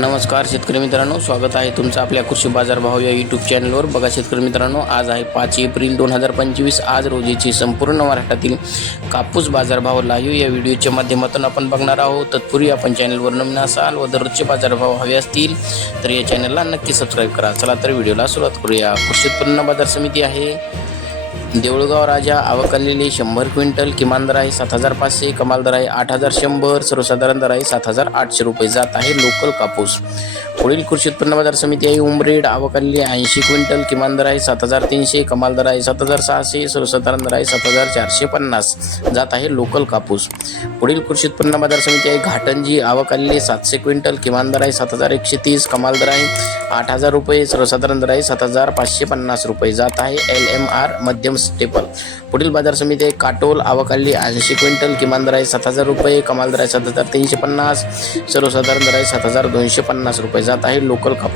नमस्कार शेतकरी मित्रांनो. स्वागत आहे तुमचं आपल्या कृषी बाजार भाव या यूट्यूब चॅनलवर बघा शेतकरी मित्रांनो आज आहे पाच एप्रिल दोन हजार पंचवीस. आज रोजीची संपूर्ण महाराष्ट्रातील कापूस बाजारभाव लाईव्ह या व्हिडिओच्या माध्यमातून आपण बघणार आहोत. तत्पूर्वी आपण चॅनलवर नवीन असाल व दररोजचे बाजारभाव हवे असतील तर या चॅनलला नक्की सबस्क्राईब करा. चला तर व्हिडिओला सुरुवात करूया. कृषी उत्पन्न बाजार समिती आहे. देऊळगाव राजा आवकलेली शंभर क्विंटल किमान दर आहे सात हजार पाचशे कमाल दर आहे आठ हजार शंभर सर्वसाधारण दर आहे सात हजार आठशे रुपये जात आहे लोकल कापूस. पुढील कृषी उत्पन्न बाजार समिती आहे उमरेड आवकलेली ऐंशी क्विंटल किमान दर आहे सात हजार तीनशे कमाल दर आहे सात हजार सहाशे सर्वसाधारण दर आहे सात हजार चारशे पन्नास. जात आहे लोकल कापूस. पुढील कृषी उत्पन्न बाजार समिती आहे घाटंजी आवकलेली सातशे क्विंटल किमान दर आहे सात हजार एकशे तीस कमाल दर आहे आठ हजार रुपये सर्वसाधारण दर आहे सात हजार पाचशे पन्नास रुपये. जात आहे एल एम आर मध्यम स्टेपल. पुढील बाजार समिती आहे काटोल आवकाली ऐंशी क्विंटल किमान दर आहे सात हजार रुपये कमाल दर आहे सात हजार तीनशे पन्नास सर्वसाधारण दर आहे सात हजार दोनशे पन्नास रुपये. जात आहे लोकल खप